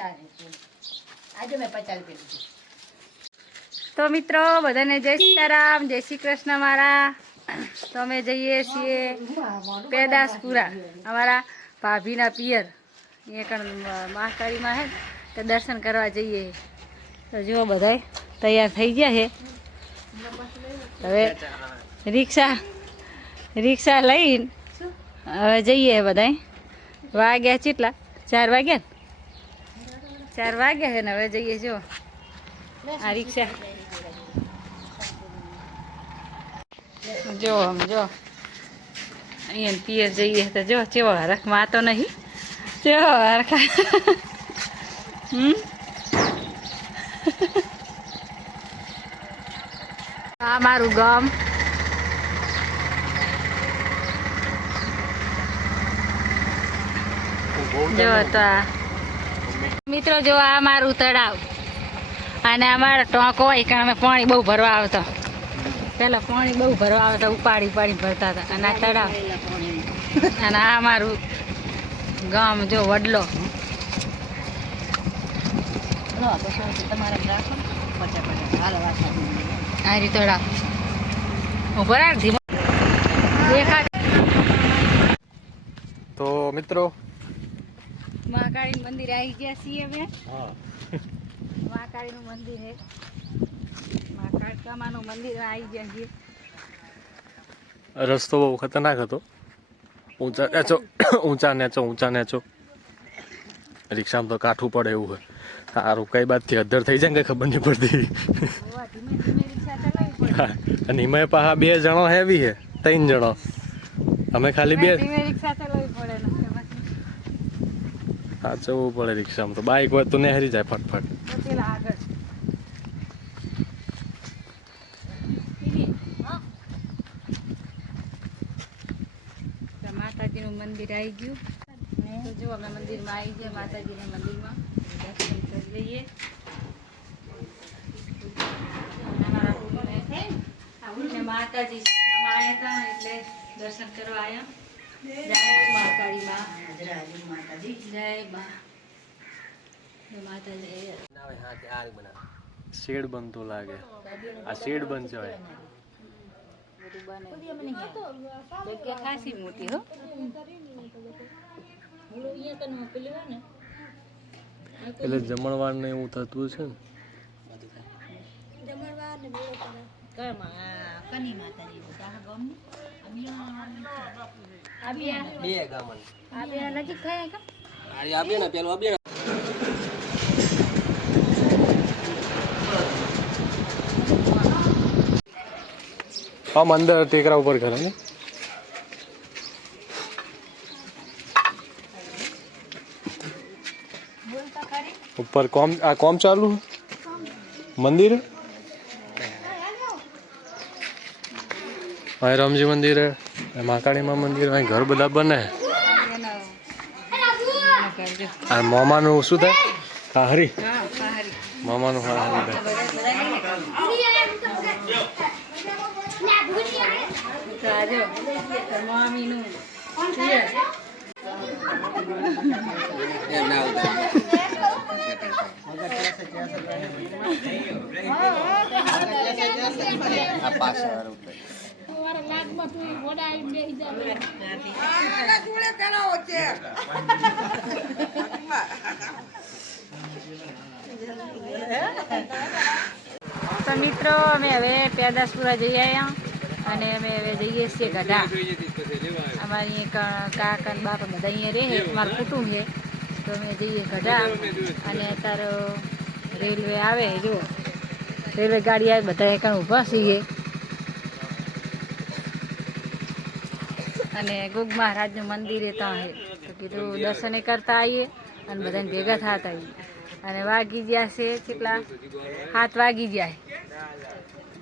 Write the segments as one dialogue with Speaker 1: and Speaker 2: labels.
Speaker 1: આજે મેં પચાસ રૂપિયા
Speaker 2: તો મિત્રો બધાને જય સીતારામ જય શ્રી કૃષ્ણ મારા. તો અમે જઈએ છીએ પેદાસપુરા અમારા ભાભીના પિયર. એ પણ મહાકાળીમાં હે તો દર્શન કરવા જઈએ. તો જુઓ બધા તૈયાર થઈ ગયા છે હવે રિક્ષા રિક્ષા લઈને હવે જઈએ બધાય. વાગ્યા ચેટલા ચાર વાગ્યા ચાર વાગ્યા છે ને હવે જઈએ જો. આ રિક્ષા. જો આમ જો. અહીંયા પિયર જઈએ તો જો ચેવો હરખમાં તો નહીં. ચેવો હરખા. હમ? આ મારું ગામ. જો તો આ મિત્રો, જો આ મારું તળાવ અને અમારો ટોંકો હોય, કારણ અમે પાણી બહુ ભરવા આવતો. પેલા પાણી બહુ ભરવા આવતા, ઉપાડી ઉપાડી ભરતા હતા. અને આ તળાવ અને આ મારું ગામ, જો વડલો. રીતે તળાવ. ઊભા રાખ, ધીમો.
Speaker 3: તો મિત્રો
Speaker 2: મહાકાળી મંદિર આવી ગયા છીએ અમે.
Speaker 3: મહાકાળી
Speaker 2: નું મંદિર છે. મહાકાળી કામાનું મંદિર આવી ગયા છીએ.
Speaker 3: રસ્તો બહુ ખતરનાક હતો. ઊંચા નેચો ઊંચા નેચો ઊંચા નેચો. રિક્ષામાં તો કાઠું પડે એવું હોય. સારું કઈ બાદથી અધર થઈ જાય ને ખબર નહીં પડતી. હા, અને એમાં પાછા બે જણો હેવી હે ત્રણ જણો. અમે ખાલી બે
Speaker 2: રિક્ષા ને
Speaker 3: સાચવવું પડે રિક્ષામાં તો. બાઇક હોય તો નેહરી જાય ફટફટ.
Speaker 2: પછી આગળ. તો માતાજીનું મંદિર આવી ગયું. તો જો અમે મંદિરમાં આવી ગયા માતાજીના મંદિરમાં. દર્શન કરી લઈએ. ને માતાજી એટલે દર્શન કરવા આવ્યા જય મહાકાળી માં
Speaker 1: હાજરા માતાજી.
Speaker 2: જય મા
Speaker 3: શેડ બનતો લાગે. આ શેડ બનશે હવે.
Speaker 2: જગ્યા ખાસી મોટી હો.
Speaker 3: એટલે જમણવાર ને એવું થતું છે ને?
Speaker 1: કની માતાજી બધા ગામનું.
Speaker 2: આ બે આ બે નજીક થાય કા
Speaker 3: આમ અંદર ટેકરા ઉપર કરે ને? ઉપર કોમ આ કોમ ચાલુ હે? મંદિર? હે? અહીં રામજી મંદિર હે, મહાકાળીમાં મંદિર અહીં ઘર બધા બને આ મોમાનું શું થાય હા હરી
Speaker 2: હા
Speaker 3: મામાનું હા હરી થાય
Speaker 2: તો મિત્રો, અમે હવે પેદાસપુરા જઈ આવ્યા અને અમે હવે જઈએ છીએ ગઢા. અમારી એક કાકા ને બાપા બધા અહીંયા રહે મારું કુટુંબ છે. તો અમે જઈએ ગઢા અને અત્યારે રેલવે આવે જો રેલવે ગાડી આવે બધા એકણ ઊભા છીએ. અને ગુગ મહારાજનું મંદિર એ ત્યાં છે તો કીધું, દર્શને કરતા આવીએ અને બધાને ભેગા થતા આવીએ અને વાગી ગયા છે, કેટલા? હાથ વાગી ગયા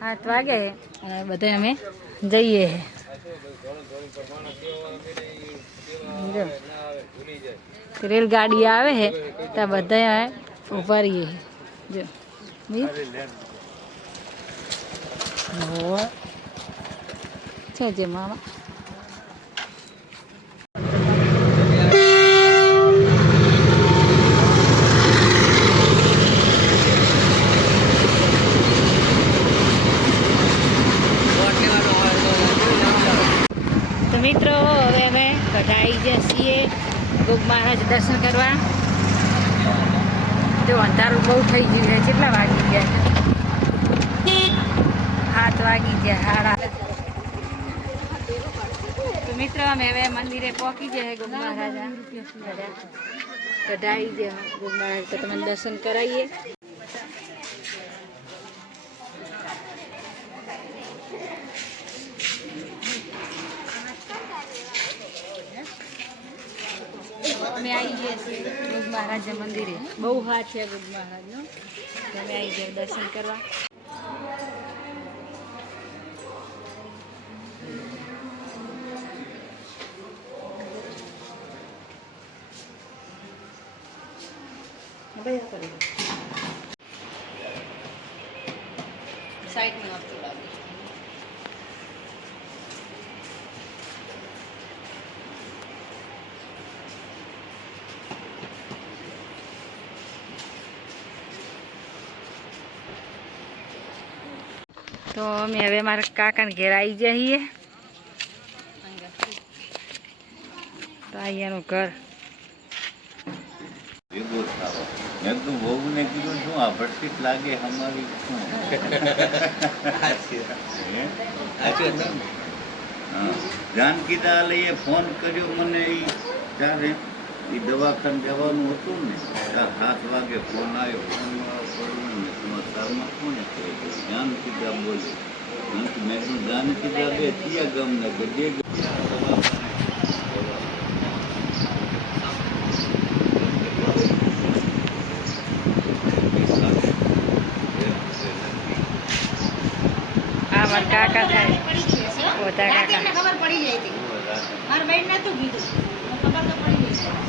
Speaker 2: હાથ વાગે અને બધે અમે જઈએ રેલગાડી આવે છે ત્યાં બધા ઊભા રહીએ જો છે જે, મામા. ગોગ મહારાજ દર્શન કરવા. જો અંધારું બહુ થઈ ગયું છે. કેટલા વાગી ગયા હાથ વાગી ગયા હાડા તો મિત્રો, અમે હવે મંદિરે પહોંચી ગયા ગોગ મહારાજા. કઢાઈ ગયા ગોગ મહારાજ, તો તમને દર્શન કરાવીએ. અમે આવી ગયા છીએ ગુજ મહારાજ મંદિરે. બહુ હા છે ગુજ મહારાજનો. અમે આવી ગયા દર્શન કરવા.
Speaker 1: સાઈડમાં
Speaker 2: તો અમે હવે મારા કાકાને ઘેર આવી જઈએ તો અહીંયાનું ઘર
Speaker 4: મેં તો વહુને કીધું શું આ ભરતી લાગે અમારી શું હે? હા જાનકી દાલએ ફોન કર્યો મને એ ત્યારે એ દવાખાને જવાનું હતું ને સાત વાગે ફોન આવ્યો ફોન સમાચારમાં કોને કહે જાનકી દા બોલે. મેં કીધું, મેં કીધું જાનકી દા બે કયા ગામના
Speaker 2: મારા કાકા થાય. કાકા.
Speaker 1: ખબર પડી જાય હતી. મારા બેન નતું કીધું. ખબર તો પડી જાય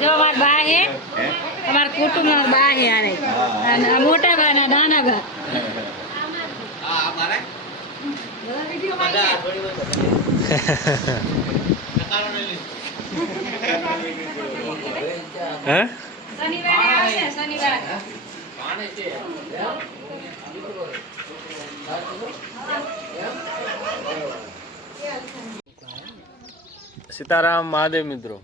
Speaker 2: જો અમારા બા હે અમારા કુટુંબમાં બા હે આને અને મોટા બા ના નાના બા.
Speaker 3: હે?
Speaker 2: શનિવારે આવશે શનિવારે.
Speaker 3: સીતારામ મહાદેવ મિત્રો.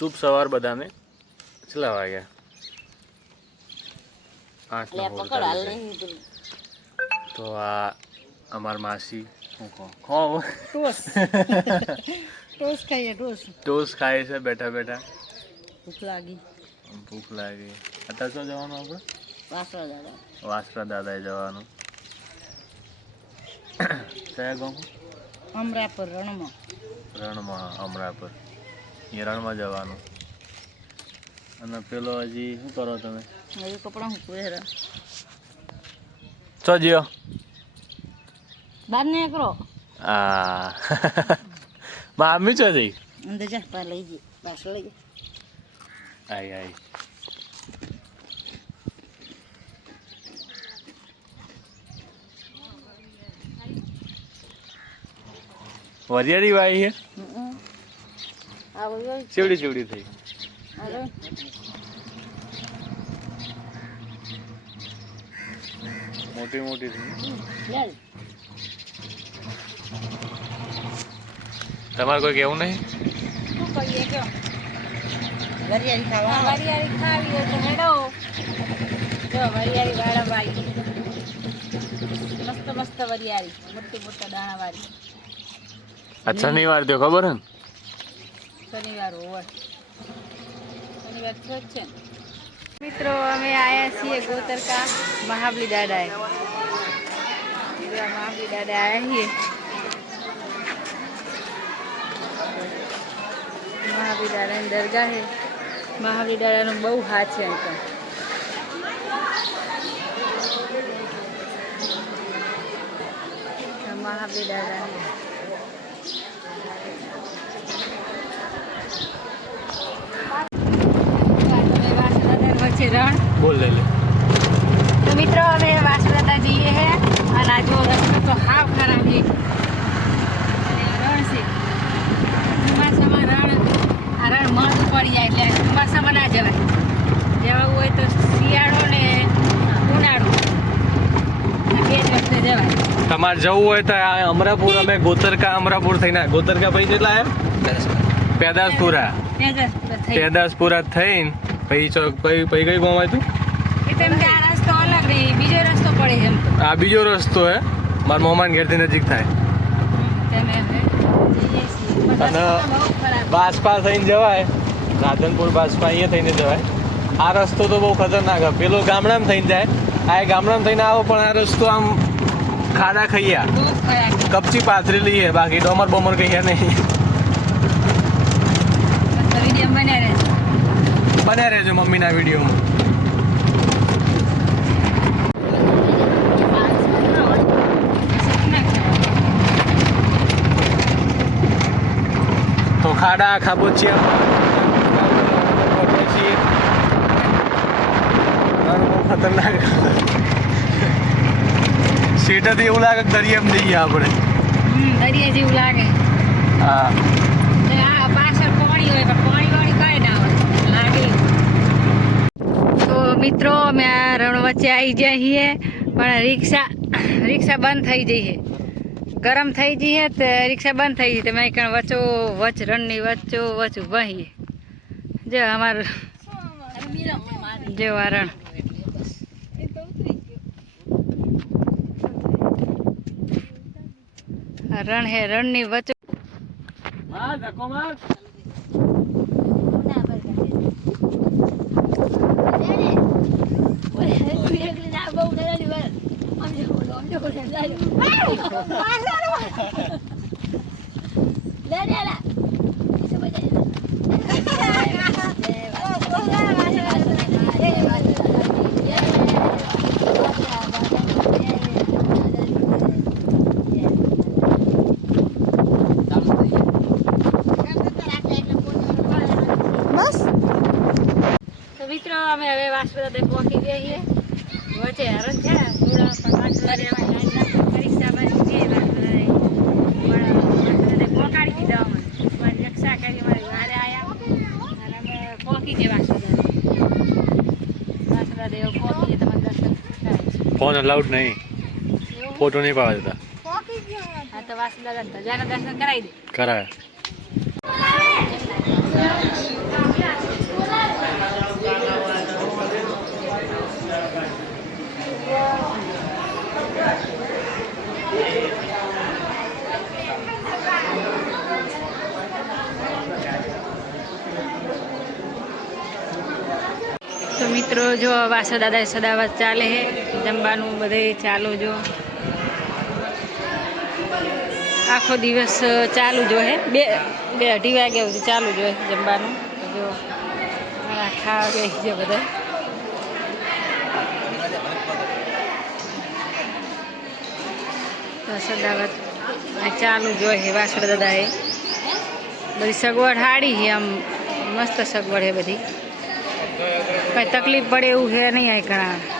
Speaker 3: શુભ સવાર બધાને. કેટલા વાગ્યા આઠ નવ તો આ અમાર માસી હું કહું ખો.
Speaker 1: ટોસ. ખાઈએ ટોસ.
Speaker 3: ટોસ ખાય છે બેઠા બેઠા.
Speaker 1: ભૂખ લાગી.
Speaker 3: ભૂખ લાગી. અત્યારે શું જવાનું આપણે?
Speaker 1: વાસરા દાદા.
Speaker 3: વાસરા દાદાએ જવાનું. કયા ગામ?
Speaker 1: અમરા પર રણમાં.
Speaker 3: રણમાં અમરાપર. એ જવાનું. અને પેલો હજી શું કરો તમે?
Speaker 1: હજી કપડાં હું પહેરા
Speaker 3: ચો જીઓ.
Speaker 1: બહાર ને કરો
Speaker 3: આ. મામી ચો જઈ
Speaker 1: અંદર જા પા લઈ જઈએ. પાછળ લઈ જા
Speaker 3: આઈ આઈ વરિયાળી વાઈ છે.
Speaker 1: આ બધું
Speaker 3: ચેવડી ચીવડી થઈ. મોટી મોટી થઈ. તમારે કોઈ કેવું નહીં?
Speaker 1: વરિયાળી ખાવા
Speaker 2: વરિયાળી ખાવી તો હેડો જો વરિયાળી વાળાવાળી મસ્ત મસ્ત વરિયાળી મોટી મોટા
Speaker 3: આ શનિવાર થયો ખબર હે ને?
Speaker 2: શનિવાર હોવર શનિવાર થયો જ છે ને. મિત્રો, અમે આયા છીએ ગોતરકા મહાબલી દાદાએ. મહાબલી દાદા આયા છીએ. મહાબલી દાદાની દરગાહ છે. મહાબલી દાદાનો બહુ હાથ છે અહીં પણ મહાબલી દાદાની છે રણ
Speaker 3: બોલ લે લે.
Speaker 2: તો મિત્રો અમે વાસુદાદા જઈએ હે અને આ જો રસ્તો તો હાવ ખરાબ છે. રણ છે. ચોમાસામાં રણ આ રણ મધ પડી જાય એટલે ચોમાસામાં ના જવાય. જવું હોય તો શિયાળો ને ઉનાળો.
Speaker 3: તમારે જવું હોય તો આ અમરાપુર અમે ગોતરકા અમરાપુર થઈને ગોતરકા પછી કેટલા એમ? પેદાસપુરા પેદાસપુરા થઈને પછી પછી પછી કઈ ગામ આવ્યું
Speaker 2: આ રસ્તો અલગ રહે બીજો રસ્તો પડે એમ.
Speaker 3: આ બીજો રસ્તો હે? મારા મોમાન ઘેરથી નજીક થાય. અને બાસપા થઈને જવાય. રાધનપુર બાસપા અહીંયા થઈને જવાય. આ રસ્તો તો બહુ ખતરનાક હે. પેલો ગામડામાં થઈને જાય. આ ગામડામાં થઈને આવો પણ આ રસ્તો આમ ખાડા ખૈયા કપચી પાથરેલી લઈએ. બાકી ડોમર બોમર કહીએ નહીં
Speaker 2: તો વીડિયો બન્યા રહેશે
Speaker 3: બન્યા રહેજો મમ્મીના વિડીયોમાં. તો ખાડા ખાબોચિયા. છીએ ખતરનાક સીટેથી એવું લાગે કે દરિયામાં જઈએ આપણે.
Speaker 2: દરિયા જેવું લાગે.
Speaker 3: હા.
Speaker 2: આ પાછળ પાણી હોય પણ પાણી વાણી કાંઈ ના હોય લાગે તો મિત્રો, અમે આ રણ વચ્ચે આવી ગયા છીએ, પણ રિક્ષા રિક્ષા બંધ થઈ જઈ છે. ગરમ થઈ જઈએ તો રિક્ષા બંધ થઈ જઈએ તમે કણ વચ્ચો વચ રણની વચ્ચો વચ છીએ. જો અમારું જો આ રણ. રણ હે રણની વચ્ચો.
Speaker 3: ધક્કો માર
Speaker 2: તો મિત્રો અમે હવે વાસુદાદા પહોંચી ગયા છીએ વચ્ચે હરણ છે થોડા પણ વાસુદાદા અમે લાઈન પરીક્ષામાં છીએ વાસુદાદાએ વાસુદાદાએ પહોંચાડી દીધા અમને મારી રક્ષા કરી મારી વારે આવ્યા અને અમે પહોંચી ગયા વાસુદાદા વાસુદાદા એવો પહોંચી ગયા તમારે દર્શન કરાય છે
Speaker 3: ફોન અલાઉડ નહીં. ફોટો નહીં પાડવા દેતા.
Speaker 2: હા તો વાસુદાદા ધજાના દર્શન કરાવી દે.
Speaker 3: કરાય
Speaker 2: મિત્રો, જો વાસા દાદા સદાવત ચાલે હે જમવાનું બધે ચાલુ જો. આખો દિવસ ચાલુ જો હે. બે બે અઢી વાગ્યા સુધી ચાલુ જો જમવાનું. જો આખા બેસી છે બધા. સદાવત ચાલુ જો હે વાસણ દાદા એ બધી સગવડ હાડી છે આમ, મસ્ત સગવડ હે બધી. કઈ તકલીફ પડે એવું છે નહીં અહીં ઘણા.